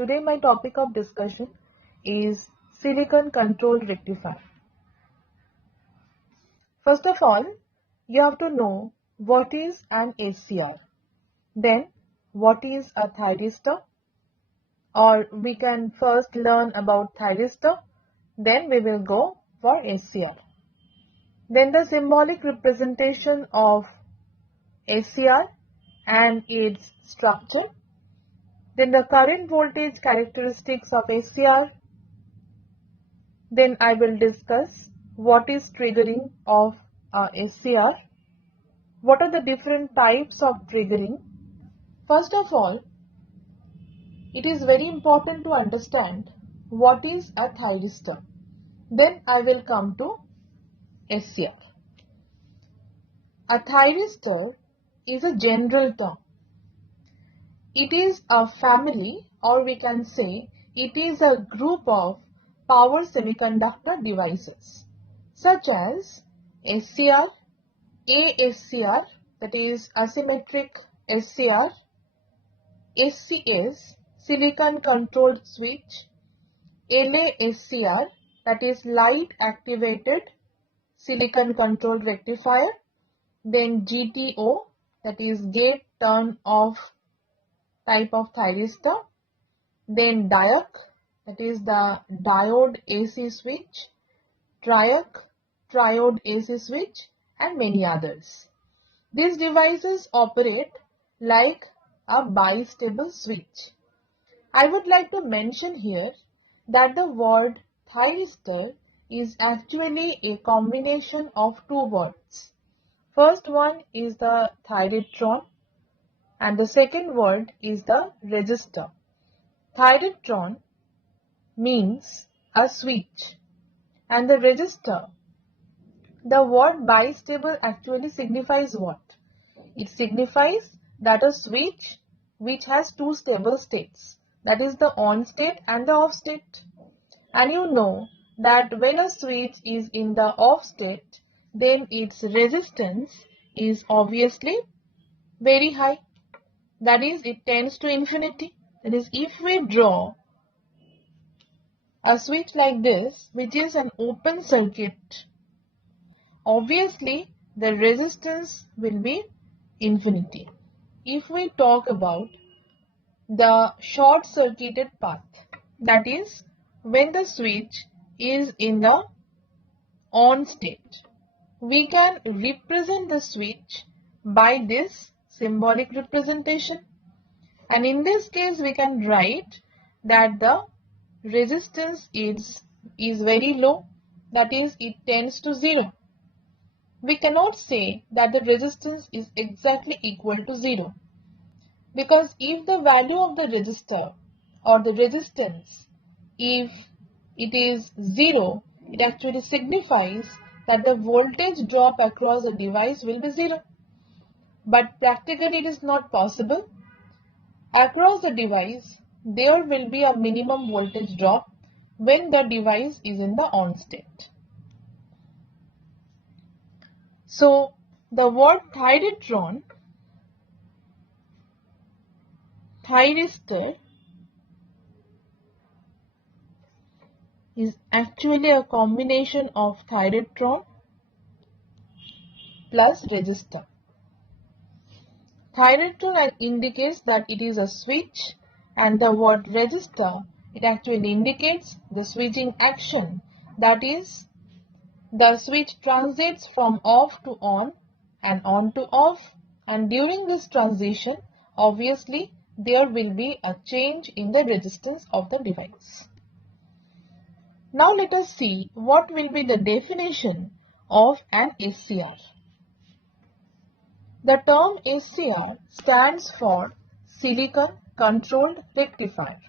Today my topic of discussion is silicon controlled rectifier. First of all, you have to know what is an SCR. Then what is a thyristor, or we can first learn about thyristor, then we will go for SCR. Then the symbolic representation of SCR and its structure. Then the current voltage characteristics of SCR. Then I will discuss what is triggering of SCR. What are the different types of triggering? First of all, it is very important to understand what is a thyristor. Then I will come to SCR. A thyristor is a general term. It is a family, or we can say it is a group of power semiconductor devices such as SCR, ASCR, that is asymmetric SCR, SCS, silicon controlled switch, LASCR, that is light activated silicon controlled rectifier, then GTO, that is gate turn off type of thyristor, then diode, that is the diode AC switch, triode AC switch, and many others. These devices operate like a bistable switch. I would like to mention here that the word thyristor is actually a combination of two words. First one is the thyritron and the second word is the resistor. Thyritron means a switch and the resistor, the word bistable actually signifies what? It signifies that a switch which has two stable states, that is the on state and the off state. And you know that when a switch is in the off state, then its resistance is obviously very high. That is, it tends to infinity. That is, if we draw a switch like this, which is an open circuit, obviously the resistance will be infinity. If we talk about the short circuited path, that is when the switch is in the on state, we can represent the switch by this symbolic representation, and in this case we can write that the resistance is very low, that is it tends to 0. We cannot say that the resistance is exactly equal to 0, because if the value of the resistor or the resistance, if it is 0, it actually signifies that the voltage drop across the device will be 0. But practically it is not possible. Across the device, there will be a minimum voltage drop when the device is in the on state. So, the word thyristor is actually a combination of thyritron plus resistor. Thyritron indicates that it is a switch, and the word resistor, it actually indicates the switching action, that is, the switch transits from off to on and on to off, and during this transition, obviously, there will be a change in the resistance of the device. Now let us see what will be the definition of an SCR. The term SCR stands for silicon controlled rectifier.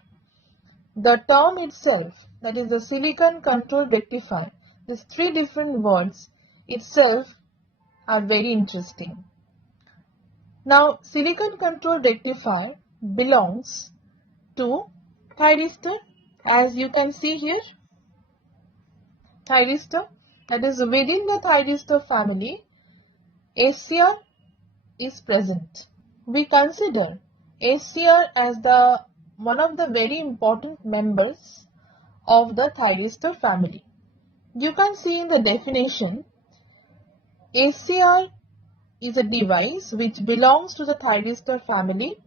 The term itself, that is the silicon controlled rectifier, these three different words itself are very interesting. Now, silicon controlled rectifier belongs to thyristor, as you can see here. Thyristor, that is within the thyristor family, SCR is present. We consider SCR as the one of the very important members of the thyristor family. You can see in the definition, SCR is a device which belongs to the thyristor family.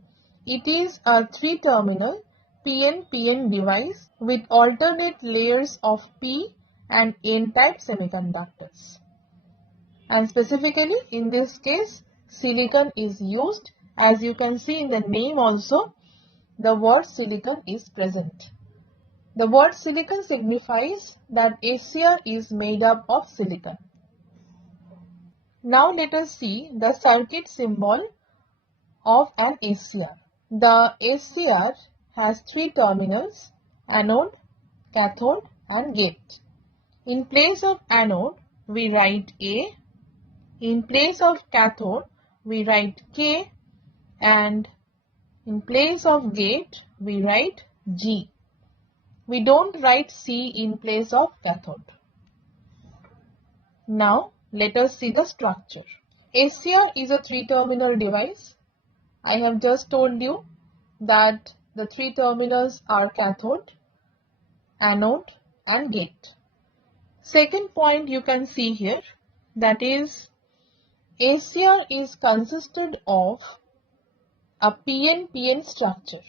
It is a 3-terminal PN-PN device with alternate layers of P and N-type semiconductors. And specifically in this case, silicon is used. As you can see in the name also, the word silicon is present. The word silicon signifies that SCR is made up of silicon. Now let us see the circuit symbol of an SCR. The SCR has 3 terminals: anode, cathode and gate. In place of anode, we write A. In place of cathode, we write K. And in place of gate, we write G. We don't write C in place of cathode. Now, let us see the structure. SCR is a 3-terminal device. I have just told you that the 3 terminals are cathode, anode and gate. Second point you can see here, that is SCR is consisted of a PN-PN structure.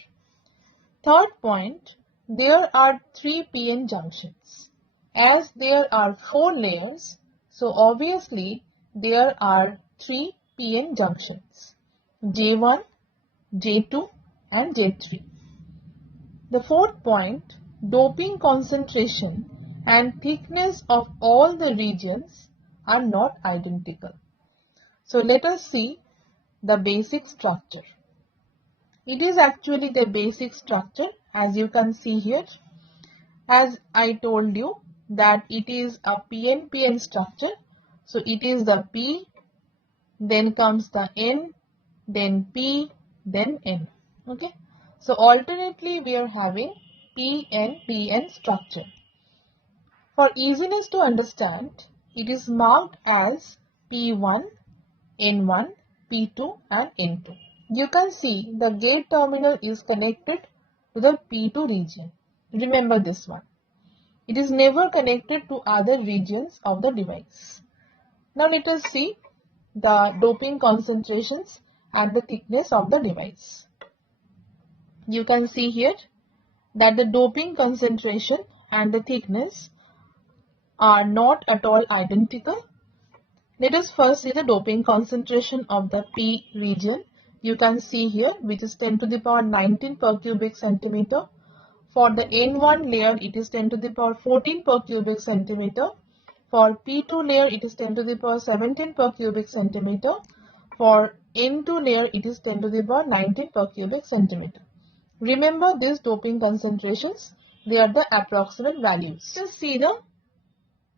Third point, there are 3 PN junctions. As there are 4 layers, so obviously there are 3 PN junctions: J1, J2 and J3. The fourth point, doping concentration and thickness of all the regions are not identical. So let us see the basic structure. It is actually the basic structure, as you can see here. As I told you that it is a PN-PN structure. So it is the P, then comes the N, then P, then N. Okay. So alternately we are having PN-PN structure. For easiness to understand, it is marked as P1, N1, P2 and N2. You can see the gate terminal is connected to the P2 region. Remember this one. It is never connected to other regions of the device. Now let us see the doping concentrations and the thickness of the device. You can see here that the doping concentration and the thickness are not at all identical. Let us first see the doping concentration of the P region. You can see here, which is 10 to the power 19 per cubic centimeter. For the N1 layer, it is 10 to the power 14 per cubic centimeter. For P2 layer, it is 10 to the power 17 per cubic centimeter. For N2 layer, it is 10 to the power 19 per cubic centimeter. Remember these doping concentrations, they are the approximate values. Let's see the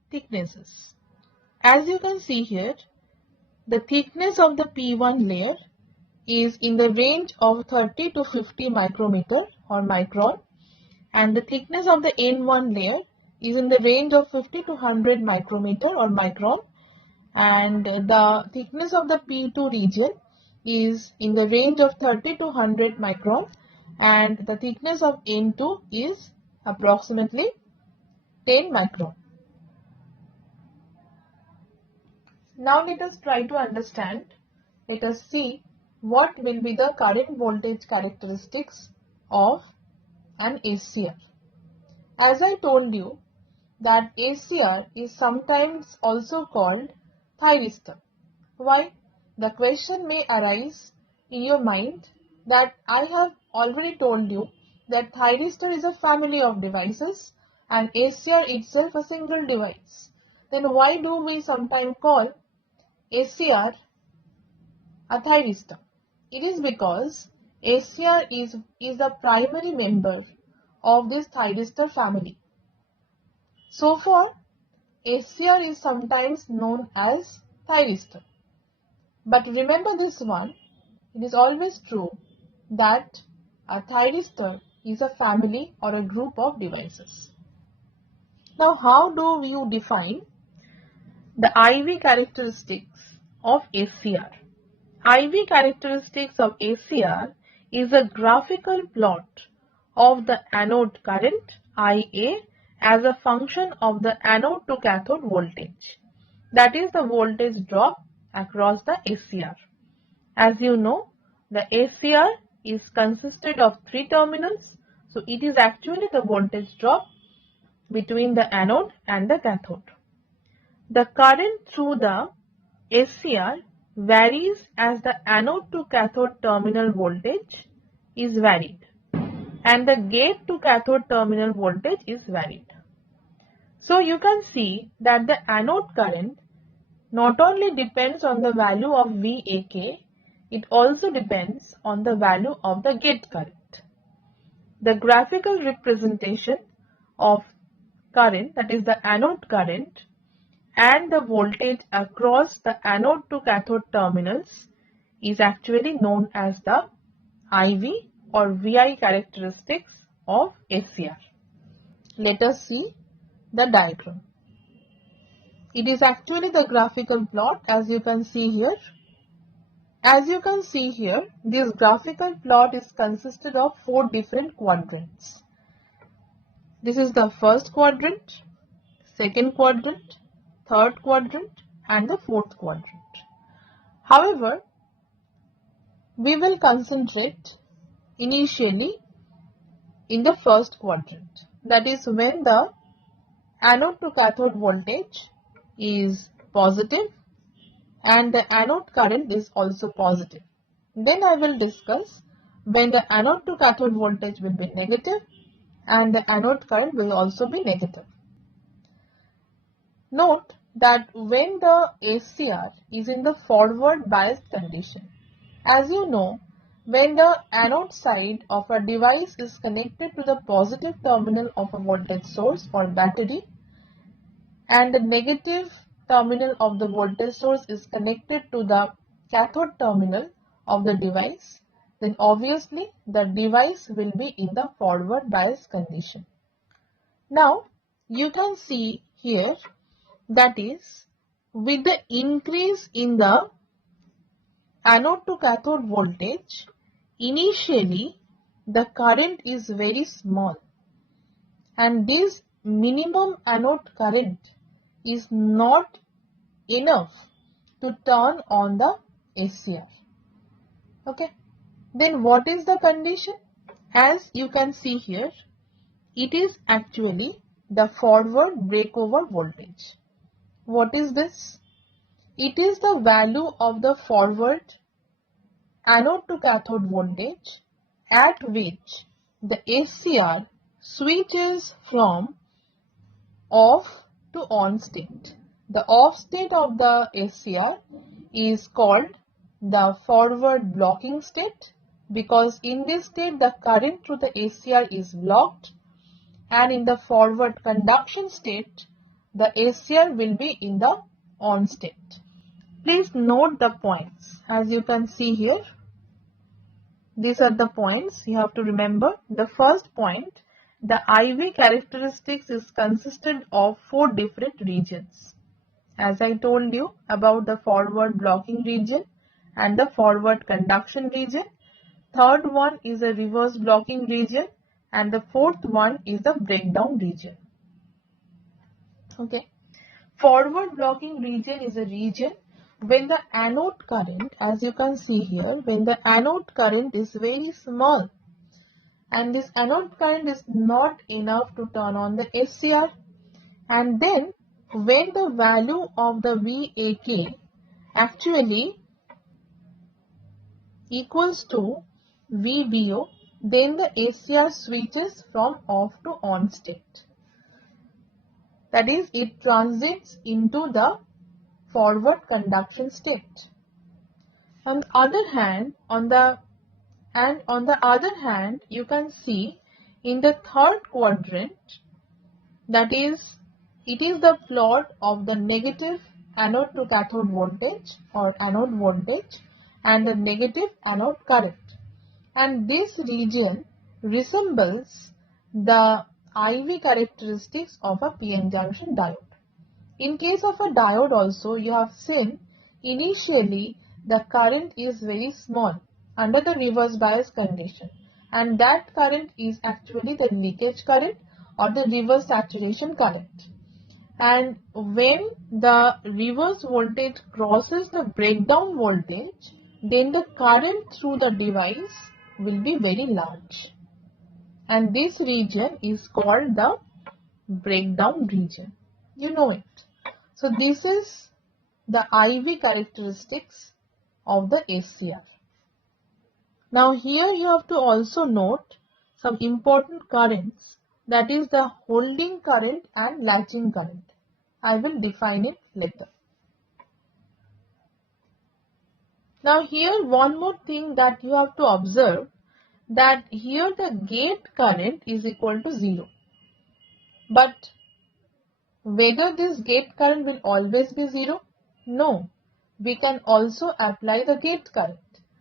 thicknesses. As you can see here, the thickness of the P1 layer is in the range of 30 to 50 micrometer or micron, and the thickness of the N1 layer is in the range of 50 to 100 micrometer or micron, and the thickness of the P2 region is in the range of 30 to 100 micron, and the thickness of N2 is approximately 10 micron. Now let us try to understand. Let us see what will be the current voltage characteristics of an SCR. As I told you that SCR is sometimes also called thyristor. Why? The question may arise in your mind that I have already told you that thyristor is a family of devices and SCR itself a single device. Then why do we sometimes call SCR a thyristor? It is because SCR is the primary member of this thyristor family. So far, SCR is sometimes known as thyristor. But remember this one, it is always true that a thyristor is a family or a group of devices. Now, how do you define the IV characteristics of SCR? IV characteristics of SCR is a graphical plot of the anode current IA as a function of the anode to cathode voltage. That is the voltage drop across the SCR. As you know, the SCR is consisted of 3 terminals. So it is actually the voltage drop between the anode and the cathode. The current through the SCR varies as the anode to cathode terminal voltage is varied and the gate to cathode terminal voltage is varied. So you can see that the anode current not only depends on the value of VAK, it also depends on the value of the gate current. The graphical representation of current, that is the anode current, and the voltage across the anode to cathode terminals is actually known as the IV or VI characteristics of SCR. Let us see the diagram. It is actually the graphical plot as you can see here. As you can see here, this graphical plot is consisted of 4 different quadrants. This is the first quadrant, second quadrant, third quadrant and the fourth quadrant. However, we will concentrate initially in the first quadrant. That is when the anode to cathode voltage is positive and the anode current is also positive. Then I will discuss when the anode to cathode voltage will be negative and the anode current will also be negative. Note that when the SCR is in the forward biased condition, as you know, when the anode side of a device is connected to the positive terminal of a voltage source or battery and the negative terminal of the voltage source is connected to the cathode terminal of the device, then obviously the device will be in the forward bias condition. Now you can see here, that is, with the increase in the anode to cathode voltage, initially the current is very small and this minimum anode current is not enough to turn on the SCR. Okay. Then what is the condition? As you can see here, it is actually the forward breakover voltage. What is this? It is the value of the forward anode to cathode voltage at which the SCR switches from off to on state. The off state of the SCR is called the forward blocking state because in this state the current through the SCR is blocked, and in the forward conduction state the SCR will be in the on state. Please note the points. As you can see here, these are the points you have to remember. The first point, the IV characteristics is consisted of 4 different regions. As I told you about the forward blocking region and the forward conduction region. Third one is a reverse blocking region and the fourth one is the breakdown region. Okay. Forward blocking region is a region when the anode current, as you can see here, when the anode current is very small and this anode current is not enough to turn on the SCR, and then when the value of the VAK actually equals to VBO, then the SCR switches from off to on state. That is, it transits into the forward conduction state. On the other hand, you can see in the third quadrant, that is, it is the plot of the negative anode to cathode voltage or anode voltage and the negative anode current. And this region resembles the IV characteristics of a PN junction diode. In case of a diode also, you have seen initially the current is very small under the reverse bias condition, and that current is actually the leakage current or the reverse saturation current. And when the reverse voltage crosses the breakdown voltage, then the current through the device will be very large. And this region is called the breakdown region. You know it. So this is the IV characteristics of the SCR. Now here you have to also note some important currents, that is the holding current and latching current. I will define it later. Now here one more thing that you have to observe, that here the gate current is equal to 0. But whether this gate current will always be 0? No. We can also apply the gate current.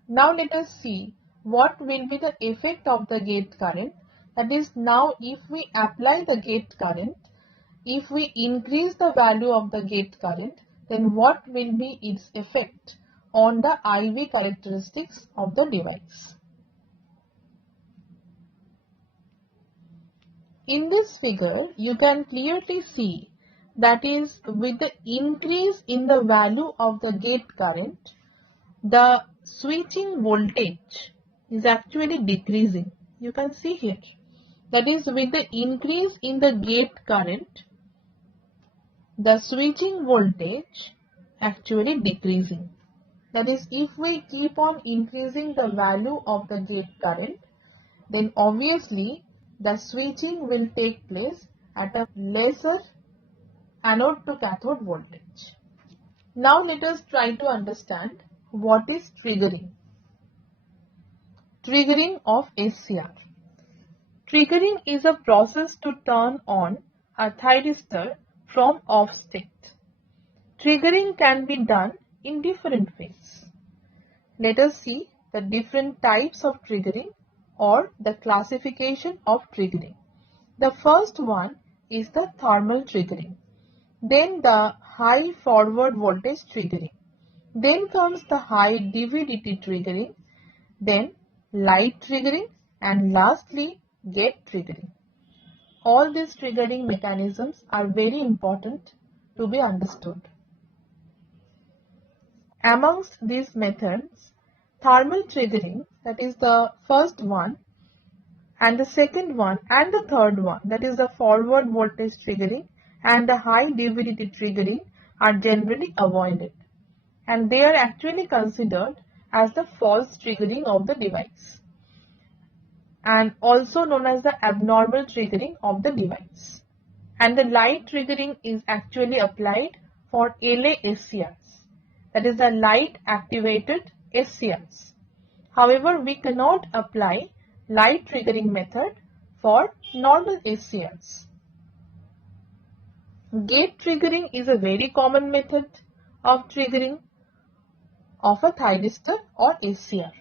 Now let us see what will be the effect of the gate current. That is, now if we apply the gate current, if we increase the value of the gate current, then what will be its effect on the IV characteristics of the device. In this figure, you can clearly see, that is, with the increase in the value of the gate current, the switching voltage is actually decreasing. You can see here. That is, with the increase in the gate current, the switching voltage actually decreasing. That is, if we keep on increasing the value of the gate current, then obviously the switching will take place at a lesser anode to cathode voltage. Now let us try to understand what is triggering. Triggering of SCR. Triggering is a process to turn on a thyristor from off state. Triggering can be done in different ways. Let us see the different types of triggering or the classification of triggering. The first one is the thermal triggering. Then the high forward voltage triggering. Then comes the high DVDT triggering. Then light triggering, and lastly gate triggering. All these triggering mechanisms are very important to be understood. Amongst these methods, thermal triggering, that is the first one, and the second one and the third one, that is the forward voltage triggering and the high DVDT triggering, are generally avoided, and they are actually considered as the false triggering of the device and also known as the abnormal triggering of the device. And the light triggering is actually applied for LA SCRs, that is the light activated SCRs. However, we cannot apply light triggering method for normal SCRs. Gate triggering is a very common method of triggering of a thyristor or SCR.